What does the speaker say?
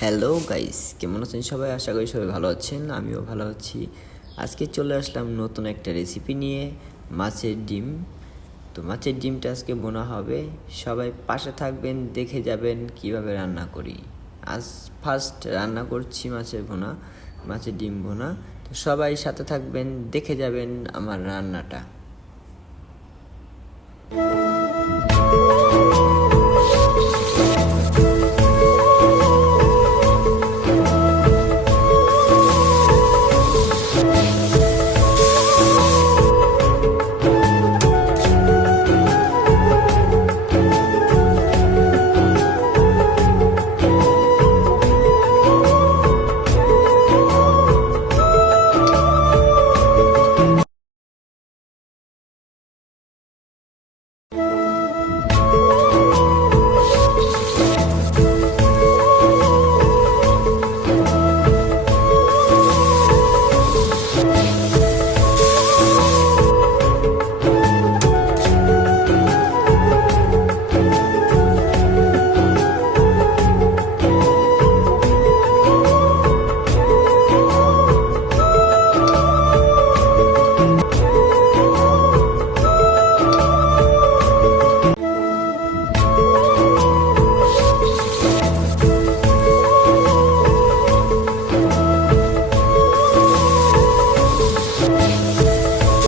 Hello guys, কেমন আছেন সবাই? আশা করি সবাই ভালো আছেন, আমিও ভালো আছি। আজকে চলে আসলাম নতুন একটা রেসিপি নিয়ে, মাছের ডিম। তো মাছের ডিমটা আজকে বোনা হবে, সবাই পাশে থাকবেন, দেখে যাবেন কিভাবে রান্না করি। আজ ফার্স্ট রান্না করছি মাছের ডিম বোনা। তো সবাই সাথে থাকবেন, দেখে যাবেন আমার রান্নাটা।